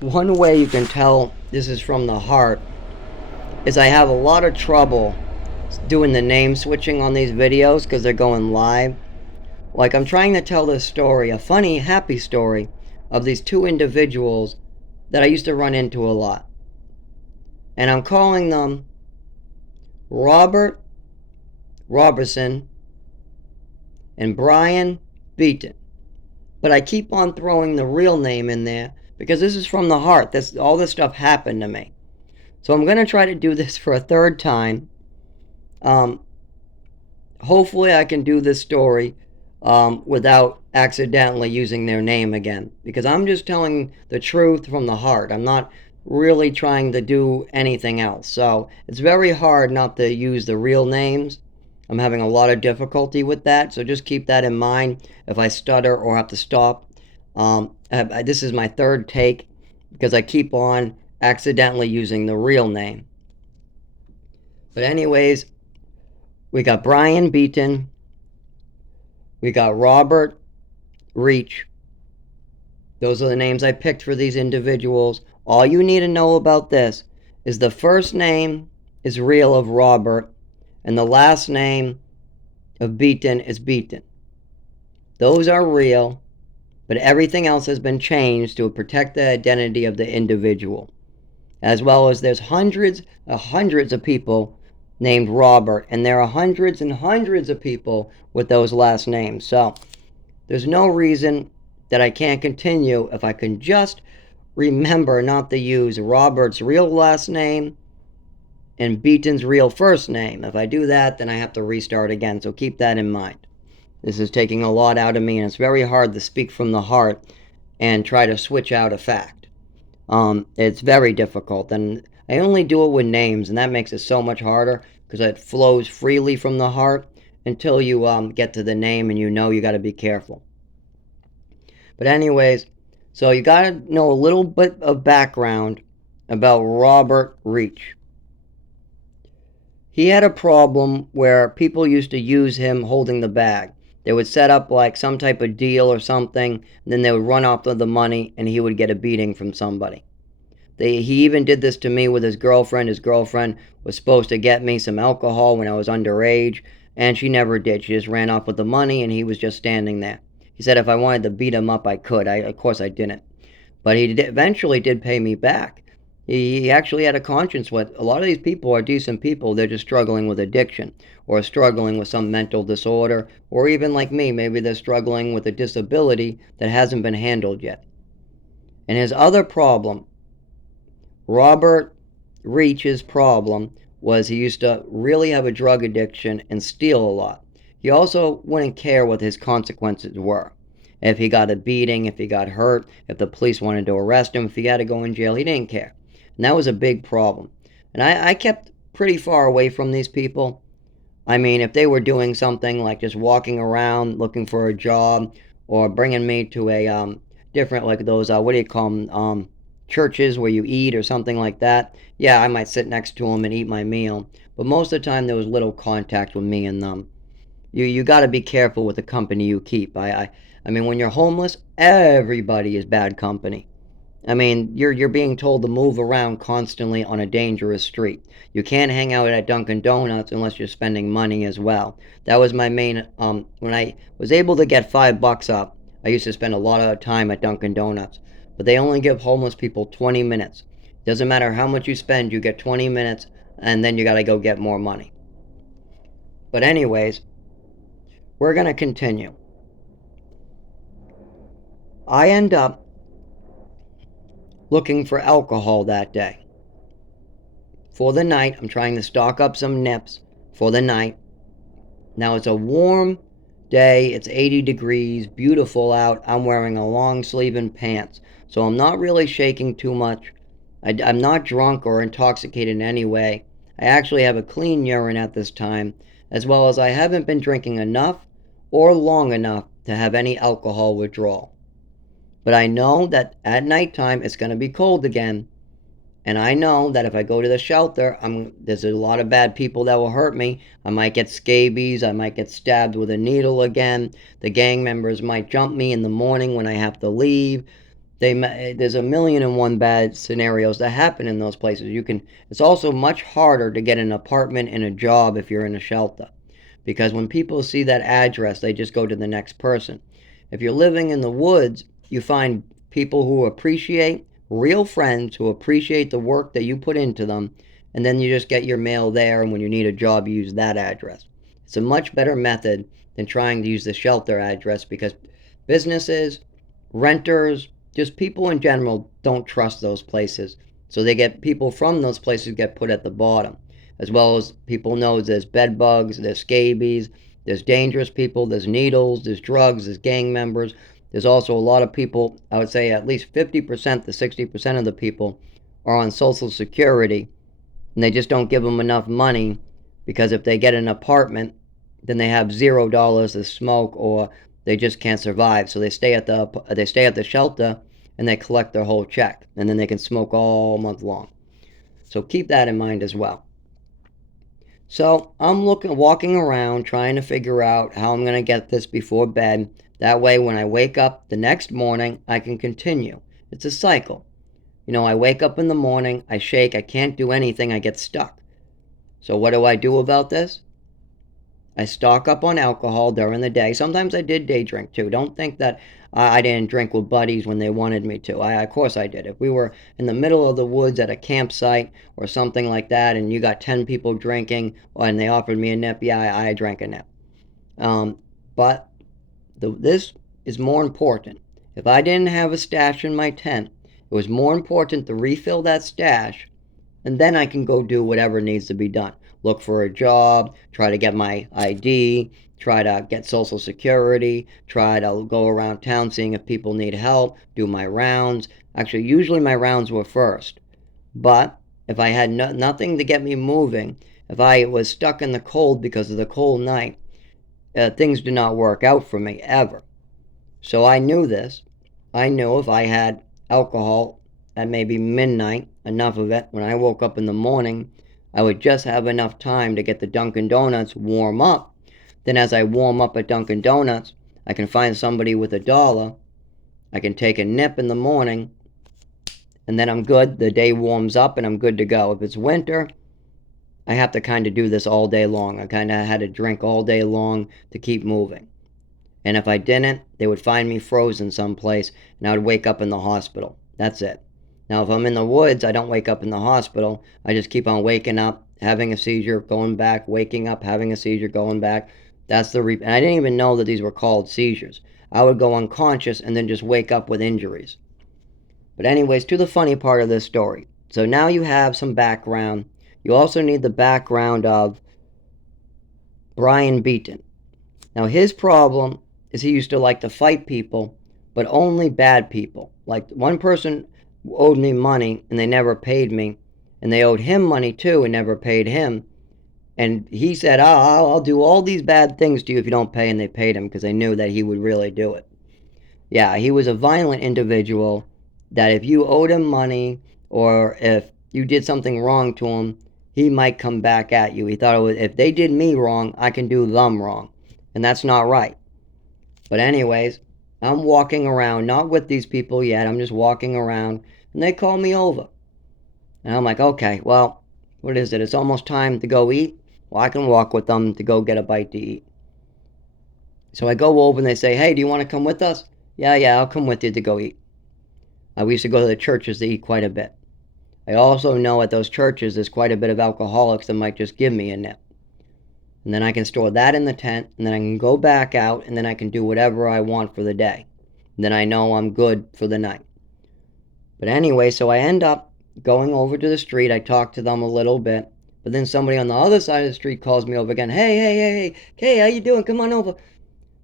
One way you can tell this is from the heart is I have a lot of trouble doing the name switching on these videos because they're going live. Like, I'm trying to tell this story, a funny, happy story, of these two individuals that I used to run into a lot. And I'm calling them Robert Robertson and Brian Beaton. But I keep on throwing the real name in there because this is from the heart. All this stuff happened to me. So I'm going to try to do this for a third time. Um, Hopefully I can do this story without accidentally using their name again, because I'm just telling the truth from the heart. I'm not really trying to do anything else. So it's very hard not to use the real names. I'm having a lot of difficulty with that, so just keep that in mind if I stutter or have to stop. This is my third take because I keep on accidentally using the real name. But anyways, we got Brian Beaton, we got Robert Reach. Those are the names I picked for these individuals. All you need to know about this is the first name is real of Robert, and the last name of Beaton is Beaton. Those are real, but everything else has been changed to protect the identity of the individual. As well as there's hundreds of people named Robert, and there are hundreds and hundreds of people with those last names. So there's no reason that I can't continue if I can just remember not to use Robert's real last name and Beaton's real first name. If I do that, then I have to restart again, so keep that in mind. This is taking a lot out of me, and it's very hard to speak from the heart and try to switch out a fact. It's very difficult, and I only do it with names, and that makes it so much harder because it flows freely from the heart until you get to the name and you got to be careful. But anyways, so you got to know a little bit of background about Robert Reach. He had a problem where people used to use him holding the bag. They would set up like some type of deal or something, and then they would run off with the money, and he would get a beating from somebody. He even did this to me with his girlfriend. His girlfriend was supposed to get me some alcohol when I was underage, and she never did. She just ran off with the money, and he was just standing there. He said if I wanted to beat him up, I could. Of course, I didn't. But he eventually did pay me back. He actually had a conscience. What a lot of these people are decent people. They're just struggling with addiction or struggling with some mental disorder, or even like me, maybe they're struggling with a disability that hasn't been handled yet. And his other problem, Robert Reach's problem, was he used to really have a drug addiction and steal a lot. He also wouldn't care what his consequences were. If he got a beating, if he got hurt, if the police wanted to arrest him, if he had to go in jail, he didn't care. And that was a big problem. And I kept pretty far away from these people. I mean, if they were doing something like just walking around looking for a job or bringing me to a different, like those, what do you call them, churches where you eat or something like that, yeah, I might sit next to them and eat my meal. But most of the time, there was little contact with me and them. You got to be careful with the company you keep. I mean, when you're homeless, everybody is bad company. I mean, you're being told to move around constantly on a dangerous street. You can't hang out at Dunkin' Donuts unless you're spending money as well. That was my main. When I was able to get $5 up, I used to spend a lot of time at Dunkin' Donuts. But they only give homeless people 20 minutes. Doesn't matter how much you spend, you get 20 minutes, and then you gotta go get more money. But anyways, we're gonna continue. I end up looking for alcohol that day. For the night, I'm trying to stock up some nips for the night. Now it's a warm day, it's 80 degrees, beautiful out. I'm wearing a long sleeve and pants, so I'm not really shaking too much. I'm not drunk or intoxicated in any way. I actually have a clean urine at this time, as well as I haven't been drinking enough or long enough to have any alcohol withdrawal. But I know that at nighttime it's going to be cold again. And I know that if I go to the shelter, there's a lot of bad people that will hurt me. I might get scabies. I might get stabbed with a needle again. The gang members might jump me in the morning when I have to leave. there's a million and one bad scenarios that happen in those places. It's also much harder to get an apartment and a job if you're in a shelter, because when people see that address, they just go to the next person. If you're living in the woods, you find people who appreciate, real friends who appreciate the work that you put into them, and then you just get your mail there, and when you need a job, you use that address. It's a much better method than trying to use the shelter address, because businesses, renters, just people in general don't trust those places. So they get people from those places get put at the bottom. As well as people know there's bed bugs, there's scabies, there's dangerous people, there's needles, there's drugs, there's gang members. There's also a lot of people, I would say at least 50% to 60% of the people are on Social Security, and they just don't give them enough money, because if they get an apartment, then they have $0 to smoke, or they just can't survive. So they stay at the shelter, and they collect their whole check, and then they can smoke all month long. So keep that in mind as well. So I'm walking around trying to figure out how I'm going to get this before bed. That way when I wake up the next morning, I can continue. It's a cycle. I wake up in the morning, I shake, I can't do anything, I get stuck. So what do I do about this? I stock up on alcohol during the day. Sometimes I did day drink too. Don't think that I didn't drink with buddies when they wanted me to. Of course I did. If we were in the middle of the woods at a campsite or something like that, and you got 10 people drinking, and they offered me a nip, yeah, I drank a nip. But this is more important. If I didn't have a stash in my tent, it was more important to refill that stash, and then I can go do whatever needs to be done. Look for a job, try to get my ID, try to get Social Security, try to go around town seeing if people need help, do my rounds. Actually, usually my rounds were first. But if I had nothing to get me moving, if I was stuck in the cold because of the cold night, things did not work out for me ever. So I knew this. I knew if I had alcohol at maybe midnight, enough of it, when I woke up in the morning, I would just have enough time to get the Dunkin' Donuts warm up. Then as I warm up at Dunkin' Donuts, I can find somebody with $1. I can take a nip in the morning, and then I'm good. The day warms up and I'm good to go. If it's winter, I have to kind of do this all day long. I kind of had to drink all day long to keep moving. And if I didn't, they would find me frozen someplace, and I would wake up in the hospital. That's it. Now, if I'm in the woods, I don't wake up in the hospital. I just keep on waking up, having a seizure, going back, waking up, having a seizure, going back. And I didn't even know that these were called seizures. I would go unconscious and then just wake up with injuries. But anyways, to the funny part of this story. So now you have some background. You also need the background of Brian Beaton. Now, his problem is he used to like to fight people, but only bad people. Like, one person owed me money and they never paid me, and they owed him money too and never paid him, and he said, I'll do all these bad things to you if you don't pay, and they paid him because they knew that he would really do it. Yeah, he was a violent individual that if you owed him money or if you did something wrong to him, he might come back at you. He thought, if they did me wrong, I can do them wrong, and that's not right. But anyways, I'm walking around, not with these people yet, I'm just walking around, and they call me over. And I'm like, okay, well, what is it? It's almost time to go eat. Well, I can walk with them to go get a bite to eat. So I go over and they say, hey, do you want to come with us? Yeah, I'll come with you to go eat. We used to go to the churches to eat quite a bit. I also know at those churches there's quite a bit of alcoholics that might just give me a nip. And then I can store that in the tent, and then I can go back out, and then I can do whatever I want for the day. And then I know I'm good for the night. But anyway, so I end up going over to the street. I talk to them a little bit, but then somebody on the other side of the street calls me over again. Hey, how you doing? Come on over.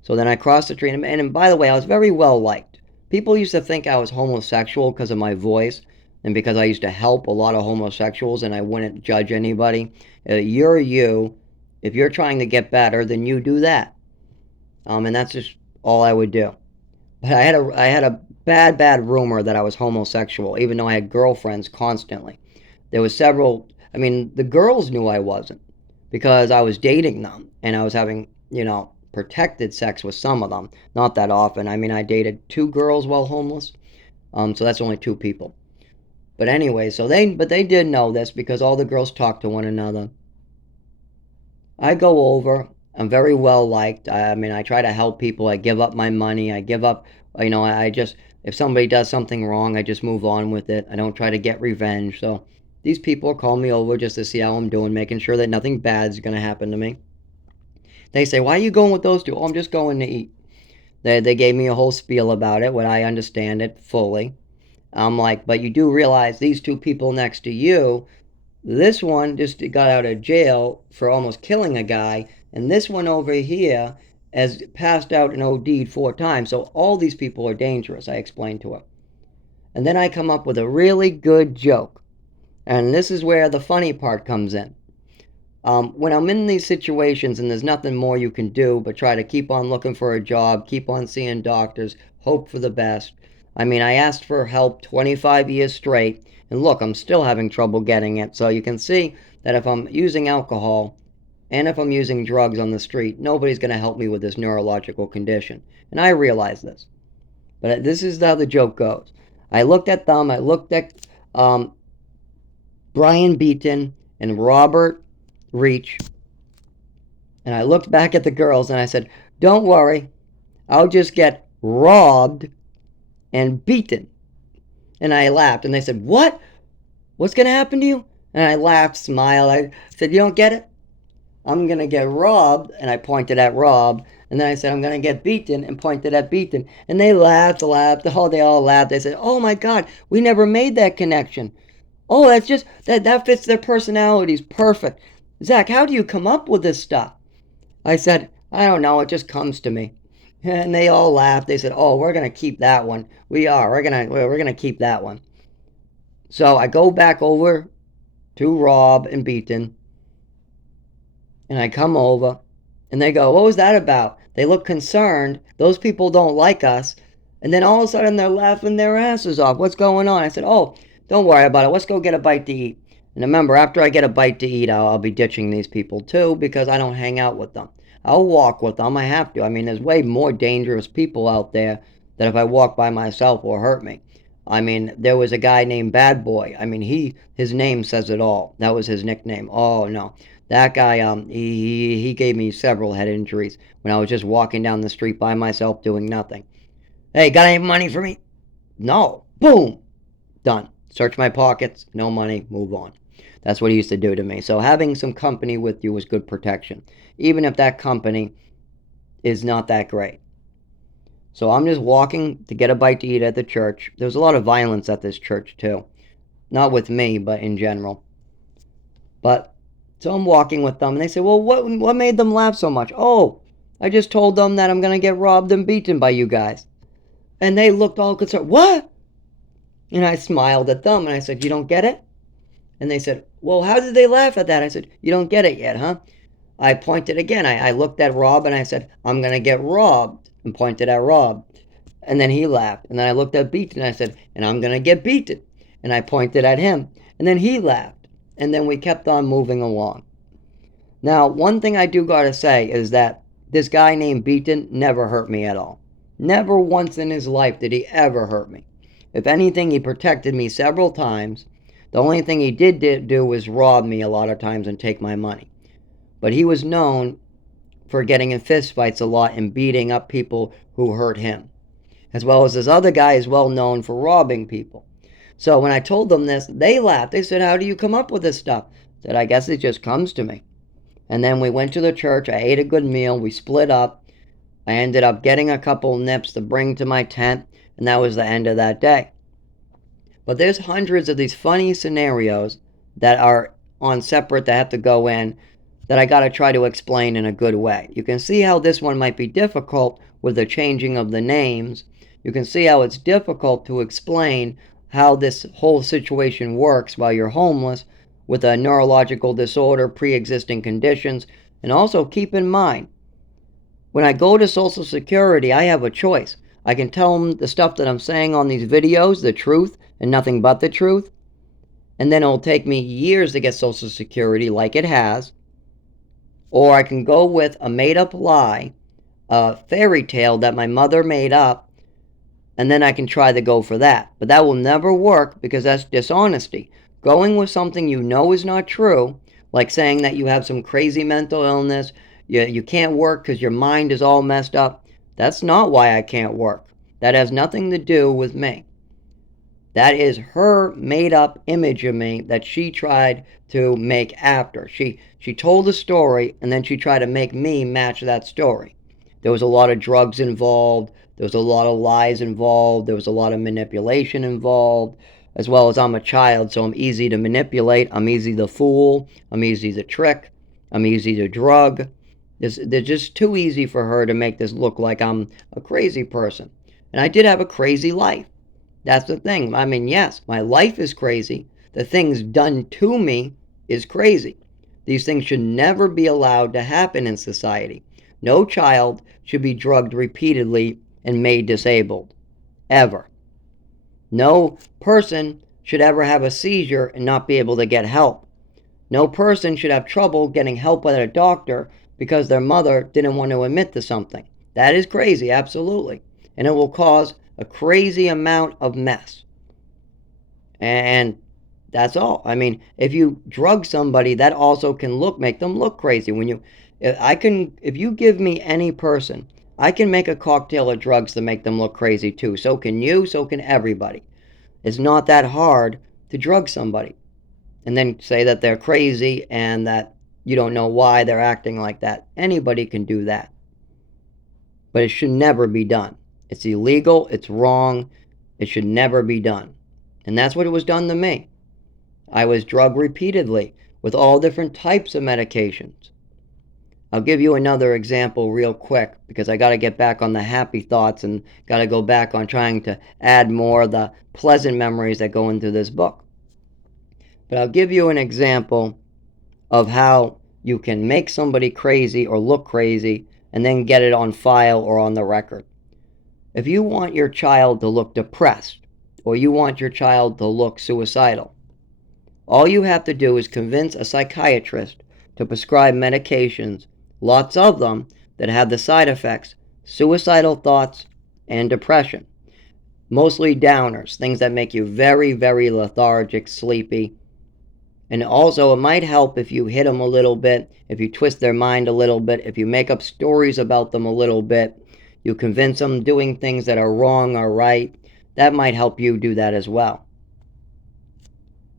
So then I cross the street, and by the way, I was very well liked. People used to think I was homosexual because of my voice, and because I used to help a lot of homosexuals, and I wouldn't judge anybody. You're you. If you're trying to get better, then you do that. And that's just all I would do. But I had a bad rumor that I was homosexual, even though I had girlfriends constantly. There was several. I mean, the girls knew I wasn't, because I was dating them and I was having, protected sex with some of them. Not that often. I mean, I dated 2 girls while homeless, So that's only 2 people. But anyway, but they did know this because all the girls talk to one another. I go over. I'm very well liked. I mean, I try to help people. I give up my money. I give up, I just, if somebody does something wrong, I just move on with it. I don't try to get revenge. So these people call me over just to see how I'm doing, making sure that nothing bad is going to happen to me. They say, "Why are you going with those 2?" "Oh, I'm just going to eat." They gave me a whole spiel about it, what I understand it fully. I'm like, but you do realize these 2 people next to you, this one just got out of jail for almost killing a guy, and this one over here has passed out and OD'd 4 times. So all these people are dangerous, I explained to her. And then I come up with a really good joke. And this is where the funny part comes in. When I'm in these situations and there's nothing more you can do but try to keep on looking for a job, keep on seeing doctors, hope for the best. I mean, I asked for help 25 years straight, and look, I'm still having trouble getting it. So you can see that if I'm using alcohol and if I'm using drugs on the street, nobody's going to help me with this neurological condition. And I realize this. But this is how the joke goes. I looked at them, I looked at Brian Beaton and Robert Reach, and I looked back at the girls and I said, "Don't worry, I'll just get robbed and beaten." And I laughed, and they said, "What? What's going to happen to you?" And I laughed, smiled. I said, "You don't get it? I'm going to get robbed," and I pointed at Rob. And then I said, "I'm going to get beaten," and pointed at Beaton. And they laughed. Oh, they all laughed. They said, "Oh my God, we never made that connection. Oh, that's just, that fits their personalities perfect. Zach, how do you come up with this stuff?" I said, "I don't know, it just comes to me." And they all laughed. They said, "Oh, we're going to keep that one. We are. We're going to keep that one." So I go back over to Rob and Beaton, and I come over, and they go, "What was that about?" They look concerned. Those people don't like us. And then all of a sudden they're laughing their asses off. "What's going on?" I said, "Oh, don't worry about it. Let's go get a bite to eat." And remember, after I get a bite to eat, I'll be ditching these people too because I don't hang out with them. I'll walk with them. I have to. I mean, there's way more dangerous people out there that if I walk by myself will hurt me. I mean, there was a guy named Bad Boy. I mean, his name says it all. That was his nickname. Oh no, that guy. He gave me several head injuries when I was just walking down the street by myself doing nothing. "Hey, got any money for me?" "No." Boom. Done. Search my pockets. No money. Move on. That's what he used to do to me. So having some company with you was good protection, even if that company is not that great. So I'm just walking to get a bite to eat at the church. There's a lot of violence at this church too. Not with me, but in general. But so I'm walking with them, and they say, "Well, what made them laugh so much?" "Oh, I just told them that I'm going to get robbed and beaten by you guys." And they looked all concerned. "What?" And I smiled at them, and I said, "You don't get it?" And they said, "Well, how did they laugh at that?" I said, "You don't get it yet, huh?" I pointed again. I looked at Rob, and I said, "I'm going to get robbed," and pointed at Rob. And then he laughed. And then I looked at Beaton, and I said, "And I'm going to get beaten." And I pointed at him. And then he laughed. And then we kept on moving along. Now, one thing I do got to say is that this guy named Beaton never hurt me at all. Never once in his life did he ever hurt me. If anything, he protected me several times. The only thing he did do was rob me a lot of times and take my money. But he was known for getting in fistfights a lot and beating up people who hurt him. As well as this other guy is well known for robbing people. So when I told them this, they laughed. They said, "How do you come up with this stuff?" I said, "I guess it just comes to me." And then we went to the church. I ate a good meal. We split up. I ended up getting a couple nips to bring to my tent. And that was the end of that day. But there's hundreds of these funny scenarios that are on separate that have to go in that I got to try to explain in a good way. You can see how this one might be difficult with the changing of the names. You can see how it's difficult to explain how this whole situation works while you're homeless with a neurological disorder, pre-existing conditions. And also keep in mind, when I go to Social Security, I have a choice. I can tell them the stuff that I'm saying on these videos, the truth, and nothing but the truth. And then it'll take me years to get Social Security like it has. Or I can go with a made-up lie, a fairy tale that my mother made up, and then I can try to go for that. But that will never work because that's dishonesty. Going with something you know is not true, like saying that you have some crazy mental illness, you can't work because your mind is all messed up. That's not why I can't work. That has nothing to do with me. That is her made up image of me that she tried to make after. She told a story and then she tried to make me match that story. There was a lot of drugs involved, there was a lot of lies involved, there was a lot of manipulation involved, as well as I'm a child, so I'm easy to manipulate, I'm easy to fool, I'm easy to trick, I'm easy to drug. They're just too easy for her to make this look like I'm a crazy person. And I did have a crazy life. That's the thing. I mean, yes, my life is crazy. The things done to me is crazy. These things should never be allowed to happen in society. No child should be drugged repeatedly and made disabled. Ever. No person should ever have a seizure and not be able to get help. No person should have trouble getting help with a doctor because their mother didn't want to admit to something. That is crazy, absolutely. And it will cause a crazy amount of mess. And that's all. I mean, if you drug somebody, that also can make them look crazy. If you give me any person, I can make a cocktail of drugs to make them look crazy too. So can you, so can everybody. It's not that hard to drug somebody and then say that they're crazy and that you don't know why they're acting like that. Anybody can do that. But it should never be done. It's illegal, it's wrong, it should never be done. And that's what it was done to me. I was drugged repeatedly with all different types of medications. I'll give you another example real quick because I got to get back on the happy thoughts and got to go back on trying to add more of the pleasant memories that go into this book. But I'll give you an example of how you can make somebody crazy or look crazy and then get it on file or on the record. If you want your child to look depressed or you want your child to look suicidal, all you have to do is convince a psychiatrist to prescribe medications, lots of them, that have the side effects, suicidal thoughts and depression. Mostly downers, things that make you very, very lethargic, sleepy. And also, it might help if you hit them a little bit, if you twist their mind a little bit, if you make up stories about them a little bit, you convince them doing things that are wrong or right. That might help you do that as well.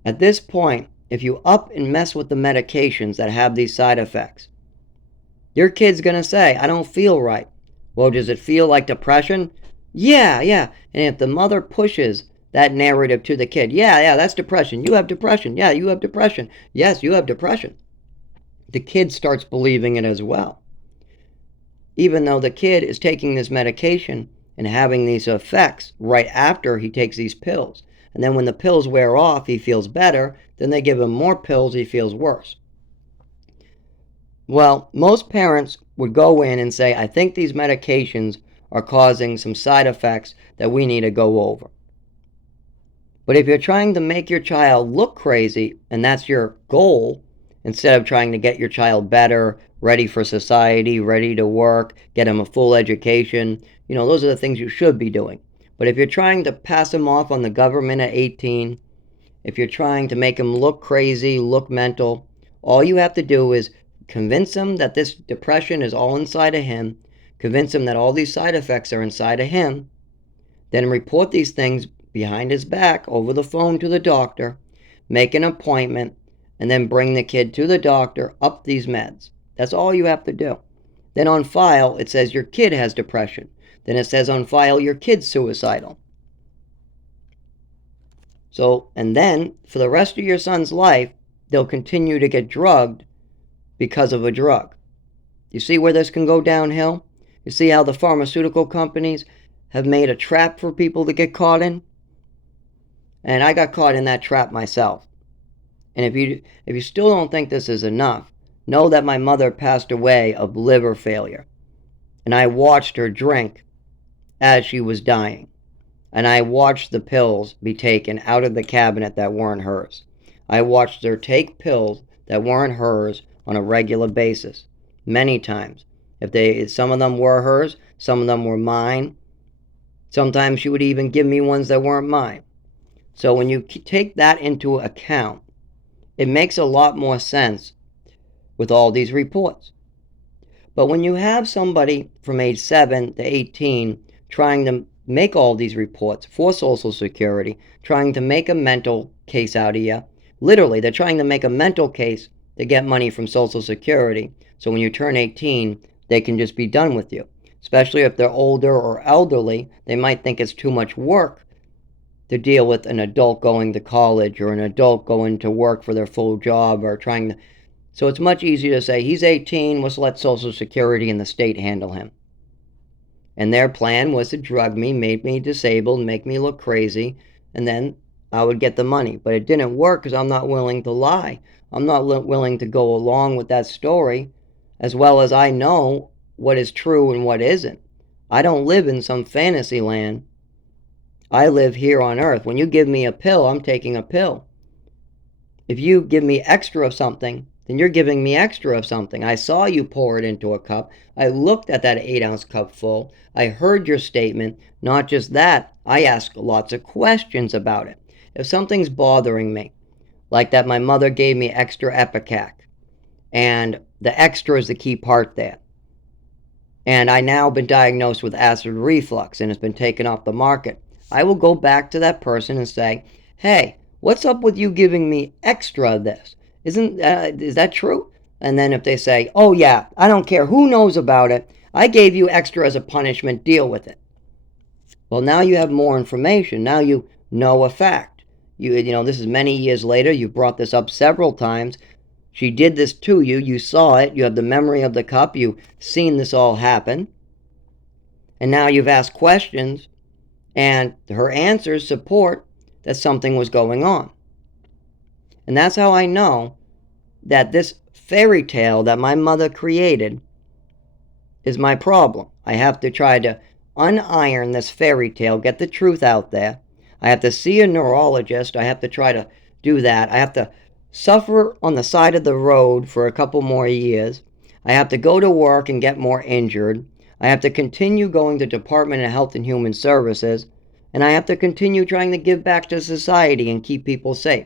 At this point, if you up and mess with the medications that have these side effects, your kid's going to say, I don't feel right. Well, does it feel like depression? Yeah. And if the mother pushes that narrative to the kid, yeah, that's depression. You have depression. Yeah, you have depression. Yes, you have depression. The kid starts believing it as well. Even though the kid is taking this medication and having these effects right after he takes these pills. And then when the pills wear off, he feels better. Then they give him more pills, he feels worse. Well, most parents would go in and say, I think these medications are causing some side effects that we need to go over. But if you're trying to make your child look crazy, and that's your goal, instead of trying to get your child better, ready for society, ready to work, get him a full education, those are the things you should be doing. But if you're trying to pass him off on the government at 18, if you're trying to make him look crazy, look mental, all you have to do is convince him that this depression is all inside of him, convince him that all these side effects are inside of him, then report these things behind his back over the phone to the doctor, make an appointment, and then bring the kid to the doctor, up these meds. That's all you have to do. Then on file, it says your kid has depression. Then it says on file your kid's suicidal. And then, for the rest of your son's life, they'll continue to get drugged because of a drug. You see where this can go downhill? You see how the pharmaceutical companies have made a trap for people to get caught in? And I got caught in that trap myself. And if you still don't think this is enough, know that my mother passed away of liver failure. And I watched her drink as she was dying. And I watched the pills be taken out of the cabinet that weren't hers. I watched her take pills that weren't hers on a regular basis, many times. Some of them were hers, some of them were mine. Sometimes she would even give me ones that weren't mine. So when you take that into account, it makes a lot more sense with all these reports. But when you have somebody from age 7 to 18 trying to make all these reports for Social Security, trying to make a mental case out of you, literally, they're trying to make a mental case to get money from Social Security. So when you turn 18, they can just be done with you. Especially if they're older or elderly, they might think it's too much work to deal with an adult going to college or an adult going to work for their full job or trying to. So it's much easier to say, he's 18, let's let Social Security and the state handle him. And their plan was to drug me, make me disabled, make me look crazy, and then I would get the money. But it didn't work because I'm not willing to lie. I'm not willing to go along with that story, as well as I know what is true and what isn't. I don't live in some fantasy land. I live here on earth. When you give me a pill, I'm taking a pill. If you give me extra of something, then you're giving me extra of something. I saw you pour it into a cup. I looked at that 8-ounce cup full. I heard your statement. Not just that, I ask lots of questions about it. If something's bothering me, like that my mother gave me extra Epicac, and the extra is the key part there, and I now been diagnosed with acid reflux and it's been taken off the market, I will go back to that person and say, hey, what's up with you giving me extra of this? Is that true? And then if they say, oh yeah, I don't care who knows about it, I gave you extra as a punishment, deal with it. Well, now you have more information. Now you know a fact. You know, this is many years later. You've brought this up several times. She did this to you. You saw it. You have the memory of the cup. You've seen this all happen. And now you've asked questions, and her answers support that something was going on. And that's how I know that this fairy tale that my mother created is my problem. I have to try to uniron this fairy tale, get the truth out there. I have to see a neurologist. I have to try to do that. I have to suffer on the side of the road for a couple more years. I have to go to work and get more injured. I have to continue going to Department of Health and Human Services. And I have to continue trying to give back to society and keep people safe.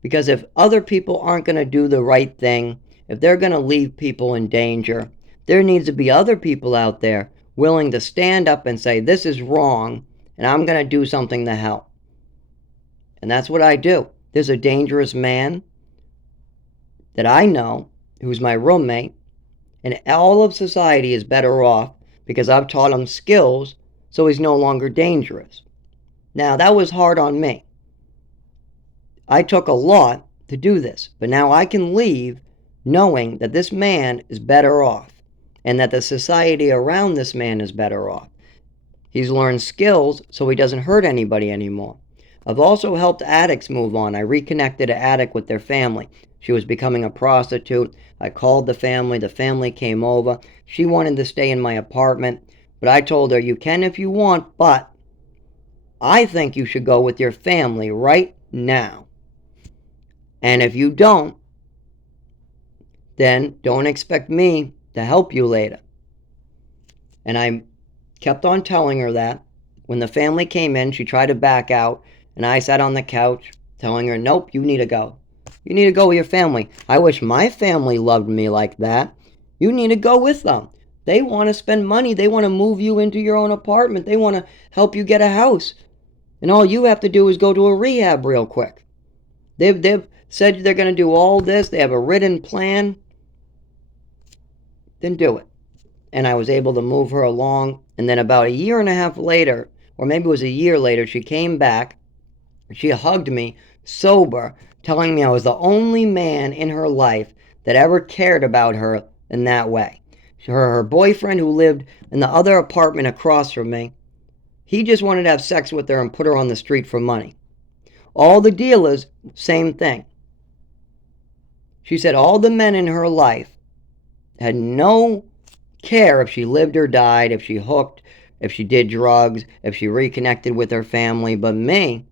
Because if other people aren't going to do the right thing, if they're going to leave people in danger, there needs to be other people out there willing to stand up and say, this is wrong, and I'm going to do something to help. And that's what I do. There's a dangerous man that I know who's my roommate, and all of society is better off because I've taught him skills so he's no longer dangerous. Now, that was hard on me. I took a lot to do this, but now I can leave knowing that this man is better off and that the society around this man is better off. He's learned skills so he doesn't hurt anybody anymore. I've also helped addicts move on. I reconnected an addict with their family. She was becoming a prostitute. I called the family came over. She wanted to stay in my apartment, but I told her, you can if you want, but I think you should go with your family right now. And if you don't, then don't expect me to help you later. And I kept on telling her that. When the family came in, she tried to back out, and I sat on the couch telling her, nope, you need to go. You need to go with your family. I wish my family loved me like that. You need to go with them. They want to spend money. They want to move you into your own apartment. They want to help you get a house. And all you have to do is go to a rehab real quick. They've said they're going to do all this. They have a written plan. Then do it. And I was able to move her along. And then about a year and a half later, or maybe it was a year later, she came back. She hugged me, sober, telling me I was the only man in her life that ever cared about her in that way. Her boyfriend, who lived in the other apartment across from me, he just wanted to have sex with her and put her on the street for money. All the dealers, same thing. She said all the men in her life had no care if she lived or died, if she hooked, if she did drugs, if she reconnected with her family. But me,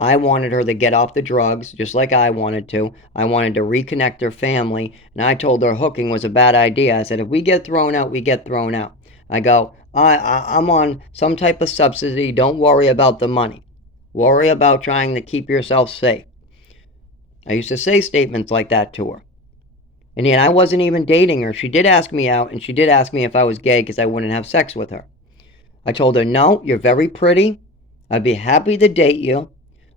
I wanted her to get off the drugs, just like I wanted to. I wanted to reconnect her family, and I told her hooking was a bad idea. I said, if we get thrown out, we get thrown out. I go, I'm on some type of subsidy. Don't worry about the money. Worry about trying to keep yourself safe. I used to say statements like that to her. And yet I wasn't even dating her. She did ask me out, and she did ask me if I was gay because I wouldn't have sex with her. I told her, no, you're very pretty. I'd be happy to date you,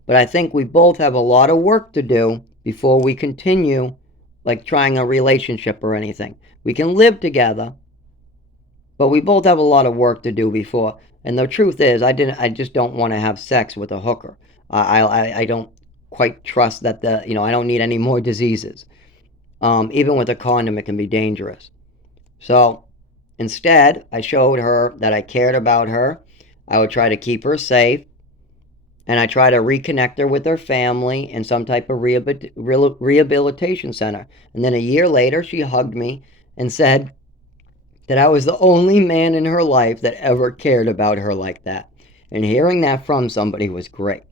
but I think we both have a lot of work to do before we continue, like trying a relationship or anything. We can live together, but we both have a lot of work to do before. And the truth is, I just don't want to have sex with a hooker. I don't quite trust that I don't need any more diseases. Even with a condom, it can be dangerous. So instead, I showed her that I cared about her. I would try to keep her safe, and I try to reconnect her with her family in some type of rehabilitation center. And then a year later, she hugged me and said that I was the only man in her life that ever cared about her like that. And hearing that from somebody was great.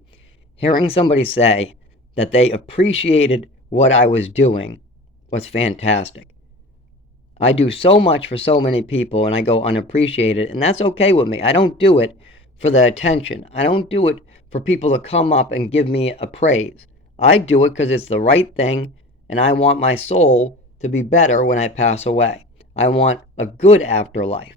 Hearing somebody say that they appreciated what I was doing was fantastic. I do so much for so many people and I go unappreciated, and that's okay with me. I don't do it for the attention. I don't do it for people to come up and give me a praise. I do it because it's the right thing, and I want my soul to be better when I pass away. I want a good afterlife.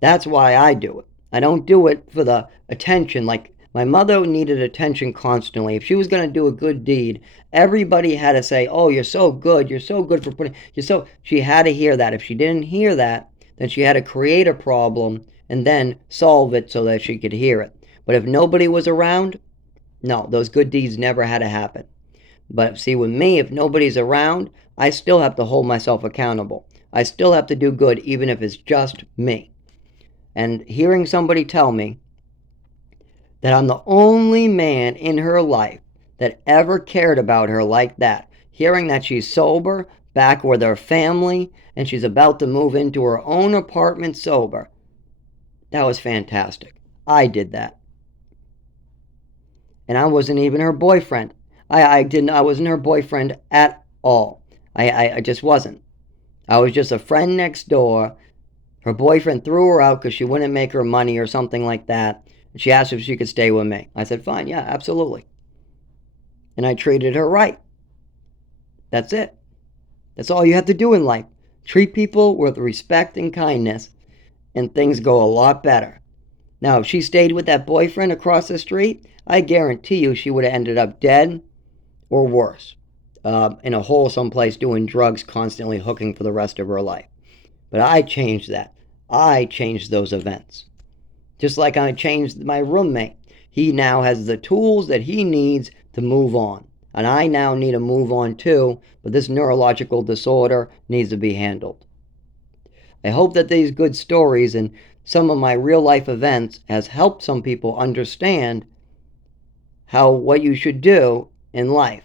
That's why I do it. I don't do it for the attention. Like, my mother needed attention constantly. If she was going to do a good deed, everybody had to say, oh, you're so good. You're so good for putting, she had to hear that. If she didn't hear that, then she had to create a problem and then solve it so that she could hear it. But if nobody was around, no, those good deeds never had to happen. But see, with me, if nobody's around, I still have to hold myself accountable. I still have to do good, even if it's just me. And hearing somebody tell me that I'm the only man in her life that ever cared about her like that, hearing that she's sober, back with her family, and she's about to move into her own apartment sober, that was fantastic. I did that. And I wasn't even her boyfriend. I wasn't her boyfriend at all. I just wasn't. I was just a friend next door. Her boyfriend threw her out because she wouldn't make her money or something like that. She asked if she could stay with me. I said, fine, yeah, absolutely. And I treated her right. That's it. That's all you have to do in life. Treat people with respect and kindness, and things go a lot better. Now, if she stayed with that boyfriend across the street, I guarantee you she would have ended up dead or worse, in a hole someplace doing drugs, constantly hooking for the rest of her life. But I changed that. I changed those events. Just like I changed my roommate. He now has the tools that he needs to move on. And I now need to move on too, but this neurological disorder needs to be handled. I hope that these good stories and some of my real life events has helped some people understand what you should do in life.